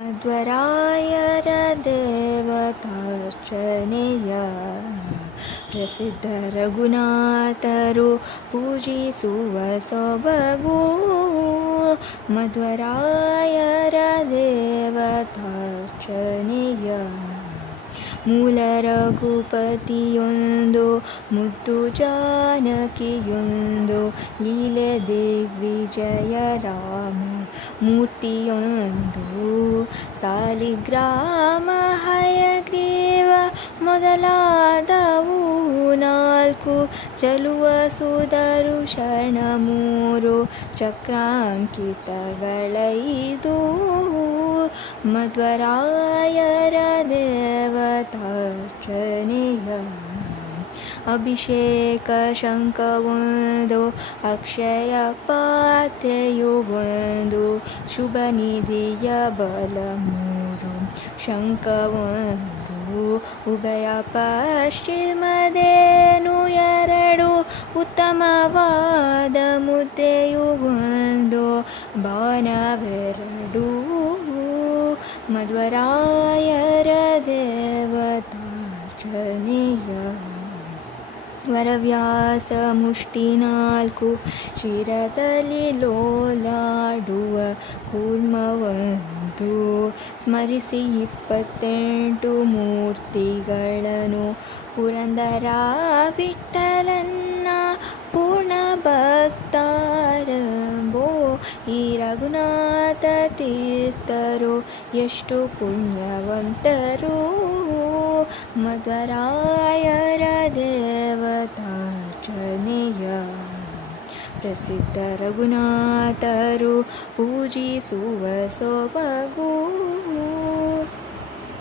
ಮಧ್ವರಾಯರ ದೇವತಾರ್ಚನೆಯ ಪ್ರಸಿದ್ಧ ರಘುನಾಥರು ಪೂಜಿಸುವ ಸೊಬಗು. ಮಧ್ವರಾಯರ ದೇವತಾರ್ಚನೆಯ ಮೂಲ ರಘುಪತಿಯೊಂದು ಮುದ್ದು ಜಾನಕಿಯೊಂದು ಲೀಲೆ ದಿಗ್ವಿಜಯ ರಾಮ ಮೂರ್ತಿಯೊಂದು ಸಾಲಿಗ್ರಾಮ ಹಯಗ್ರೀವ ಮೊದಲಾದವು ನಾಲ್ಕು ಚಲುವ ಸುದರ್ಶನ ಮೂರು ಚಕ್ರಾಂಕಿತಗಳೈದು. ಮಧ್ವರಾಯರ ದೇವತಾರ್ಚನೆಯ ಅಭಿಷೇಕ ಶಂಖವೊಂದು ಅಕ್ಷಯ ಪಾತ್ರೆಯು ಒಂದು ಶುಭ ನಿಧಿಯ ಬಲ ಮೂರು ಶಂಖವೊಂದು ಉಭಯ ಪಶ್ಚಿಮದೇನು ಎರಡು ಉತ್ತಮವಾದ ಮುದ್ರೆಯು ಒಂದು ಬಾಣವೆರಡು. ಮಧ್ವರಾಯರ ದೇವತಾರ್ಚನೆಯ ವರವ್ಯಾಸ ಮುಷ್ಟಿ ನಾಲ್ಕು ಶಿರದಲ್ಲಿ ಲೋಲಾಡುವ ಕೂರ್ಮವೊಂದು ಸ್ಮರಿಸಿ 28 ಮೂರ್ತಿಗಳನ್ನು ಪುರಂದರ ವಿಠಲನ್ನ ಪೂರ್ಣ ಭಕ್ತಾರಂಭೋ ಈ ರಘುನಾಥ ತೀರ್ಥರು ಎಷ್ಟು ಪುಣ್ಯವಂತರು. ಮಧ್ವರಾಯರ ದೇವತಾರ್ಚನೆಯ ಪ್ರಸಿದ್ಧ ರಘುನಾಥರು ಪೂಜಿಸುವ ಸೊಬಗು.